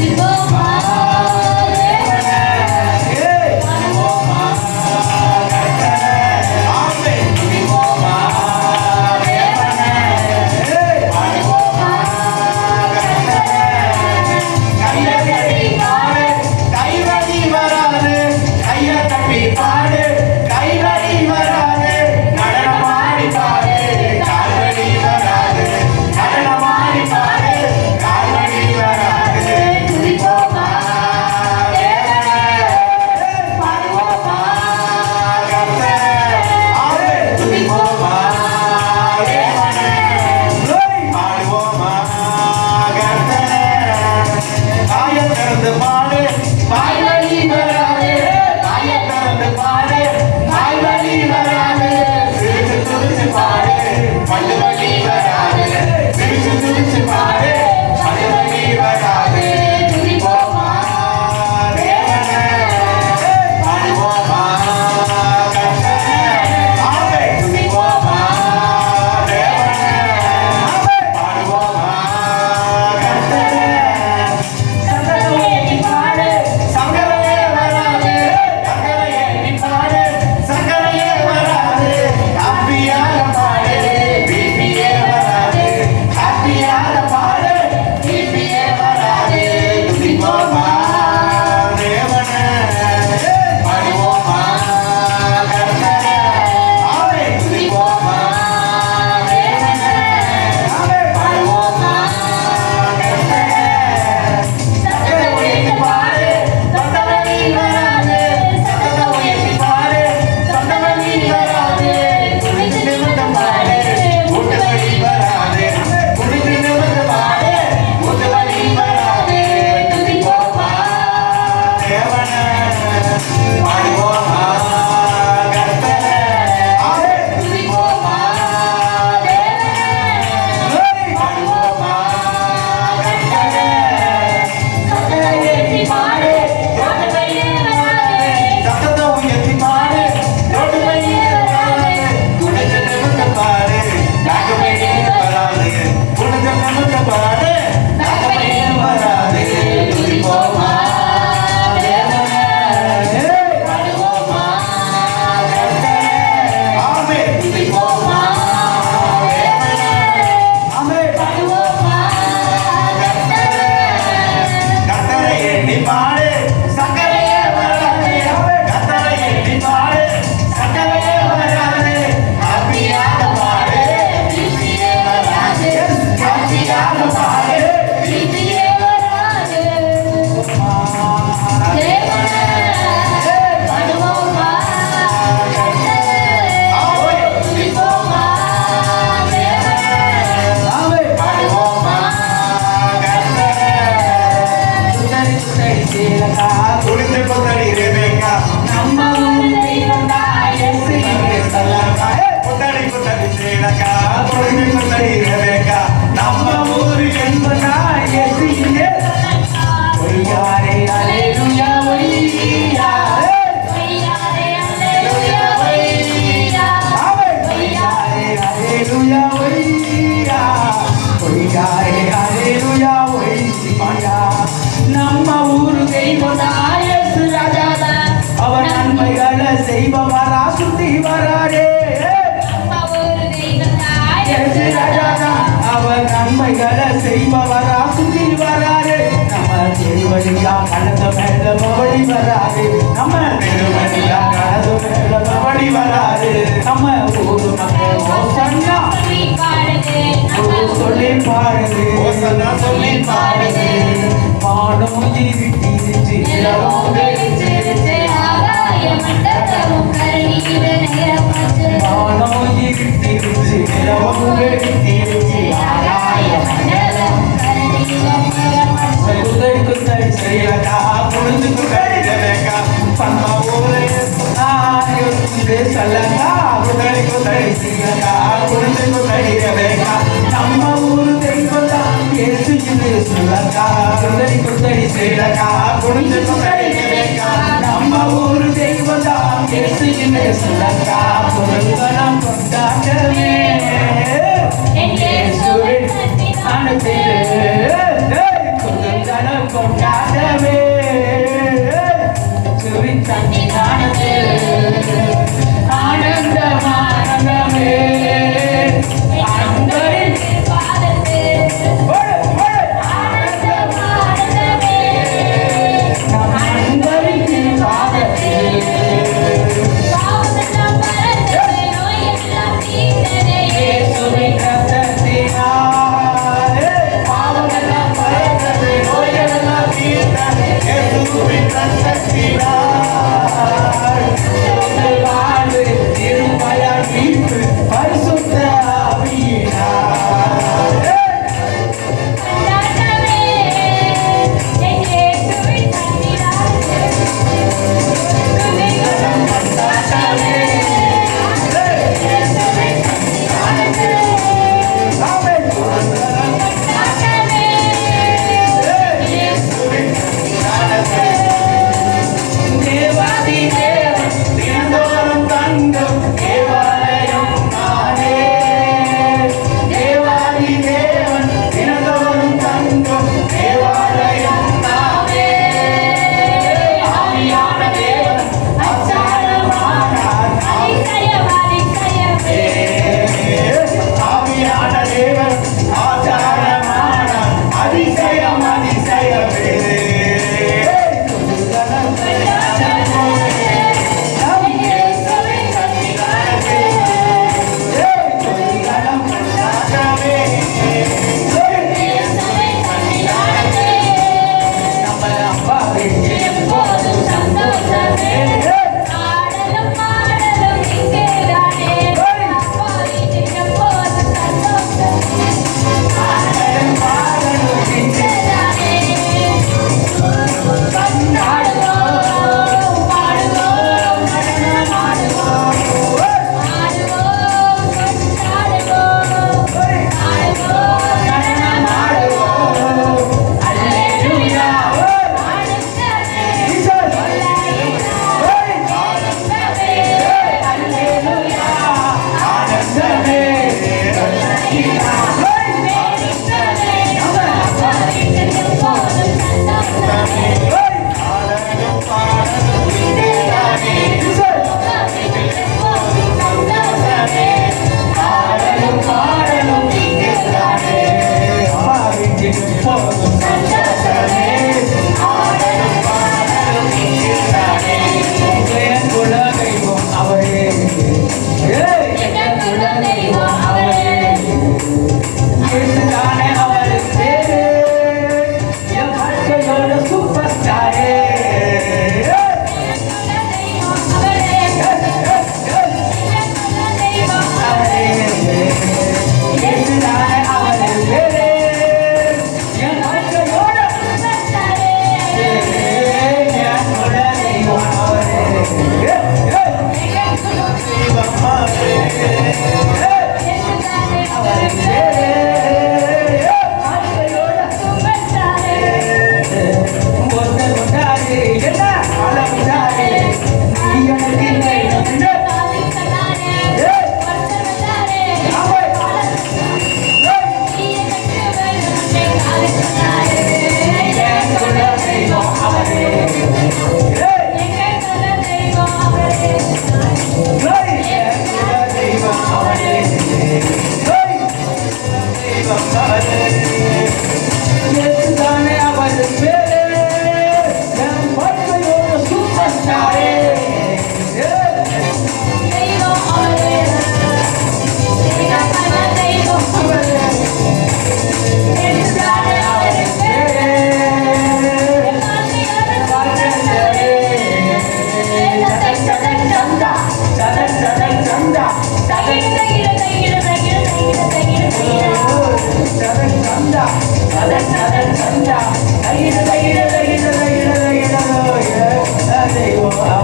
Simple.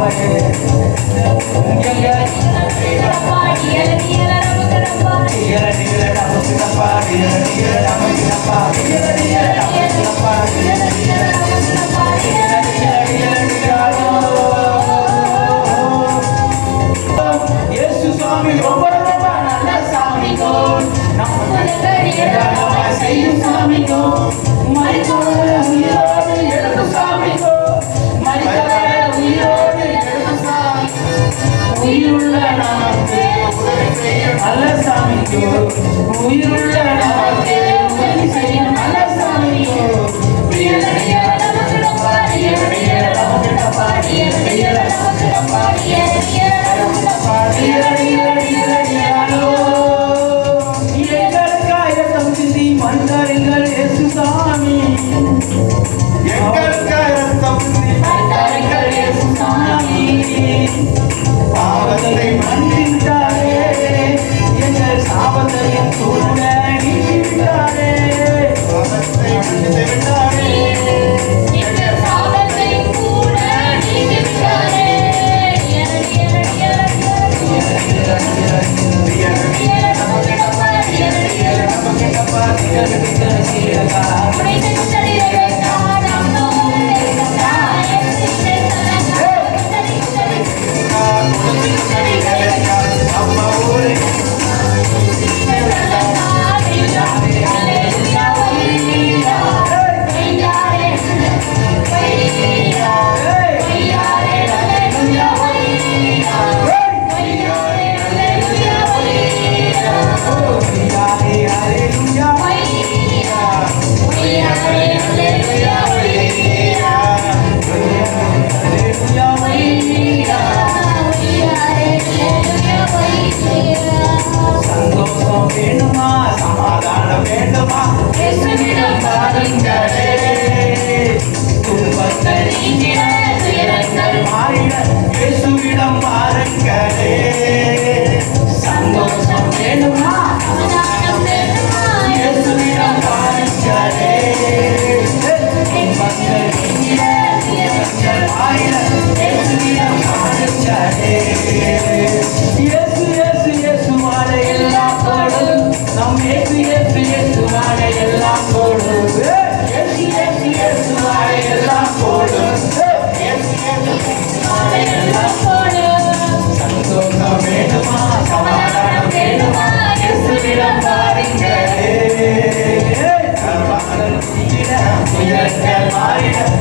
Thank you. அலசாமியோ உயிருள்ள நமக்கு அலசாமியோ பாடிய பாடிய துயரங்கள் மாறிட இயேசுவிடம்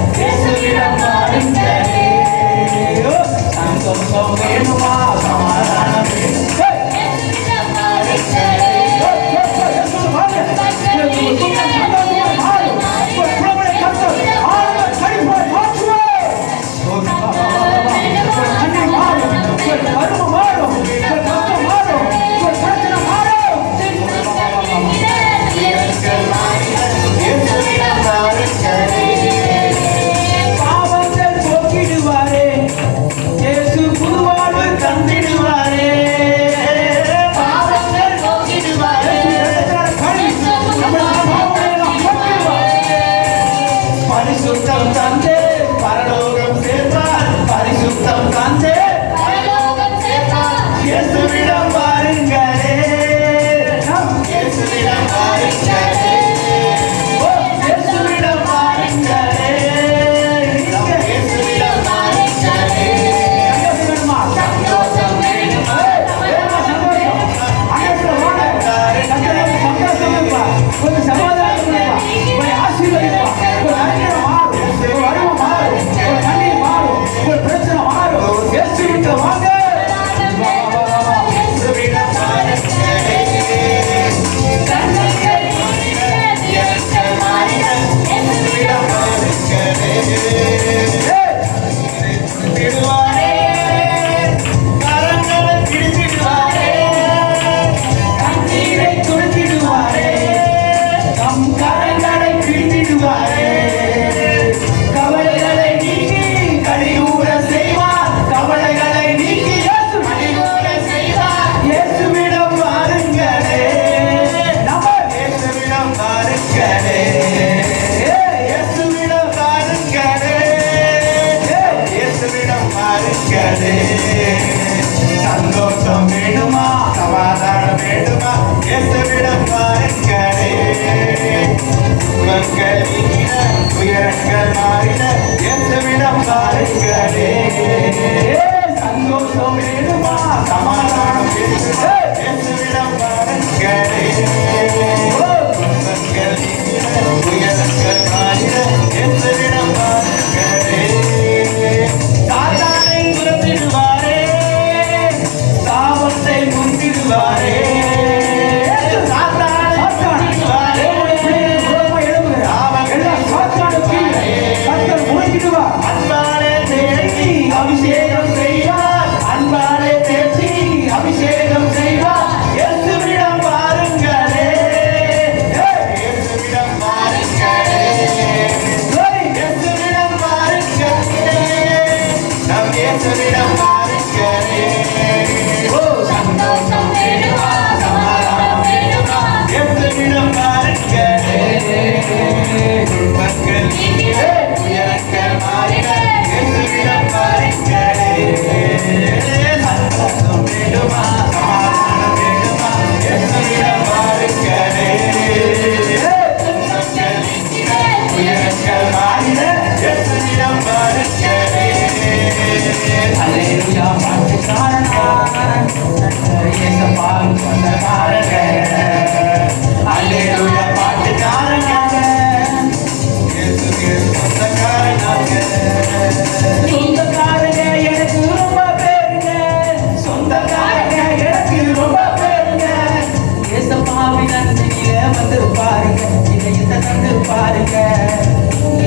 பாருங்க.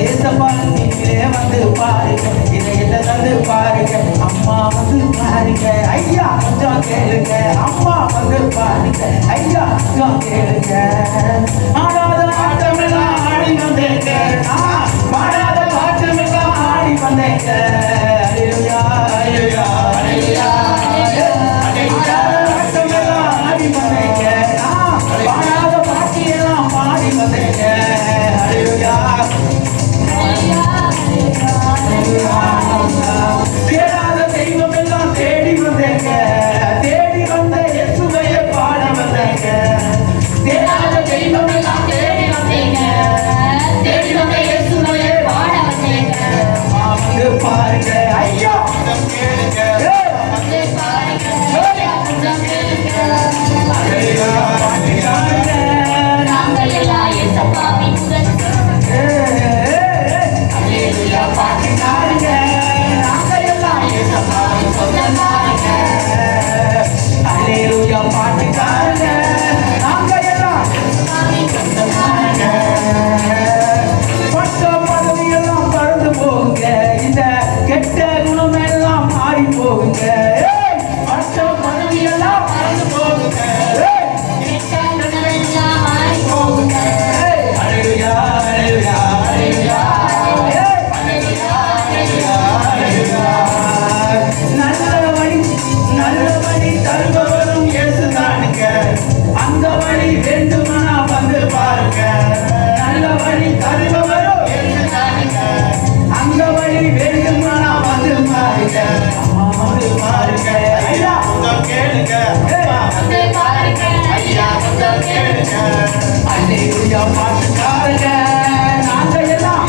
ஏசப்பா நீங்களே வந்து பாருங்க. இதயத்தை தந்து பாருங்க. அம்மா வந்து பாருங்க. ஐயா கொஞ்சம் கேளுங்க. அம்மா வந்து பாருங்க. ஐயா கொஞ்சம் கேளுங்க. ஆடாத ஆட்டமெல்லாம் ஆடி வந்தேங்க. பாடாத பாட்டமெல்லாம் ஆடி வந்தேங்க. Yeah. சொந்தக்காரங்க நாங்கள் எல்லாம்.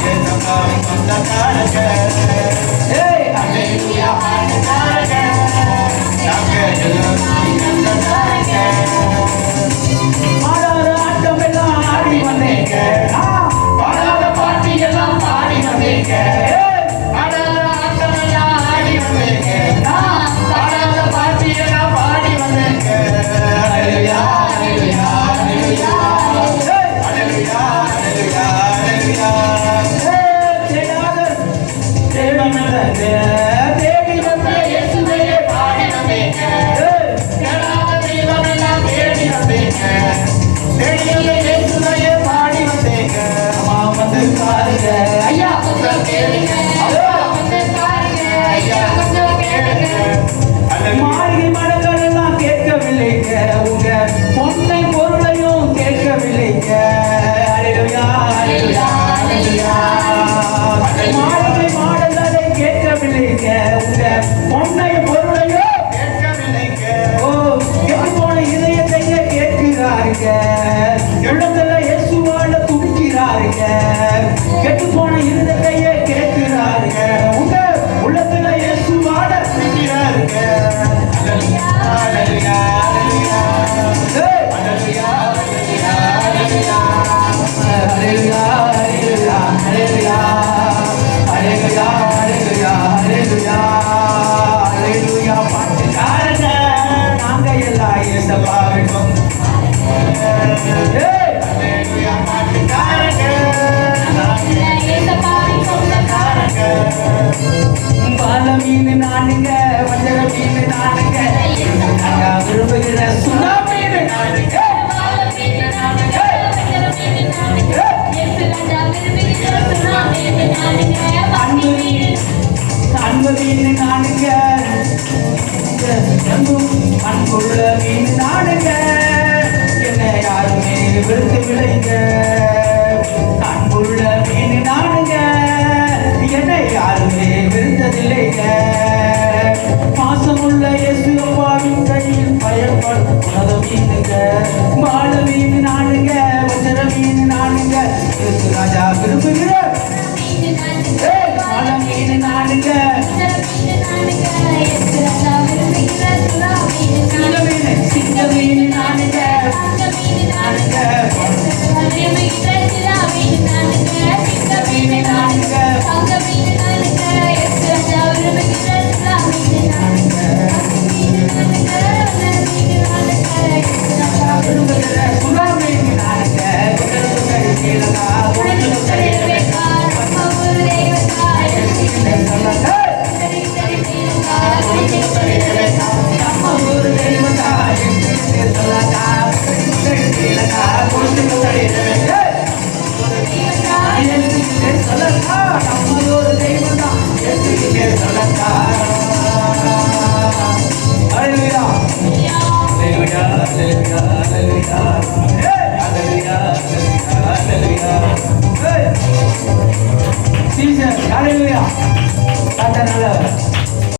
சொந்தக்காரங்க நம்பும் அன்புள்ள மீன் நாடுங்க. என்ன யாருமே விழுத்து விளைங்க.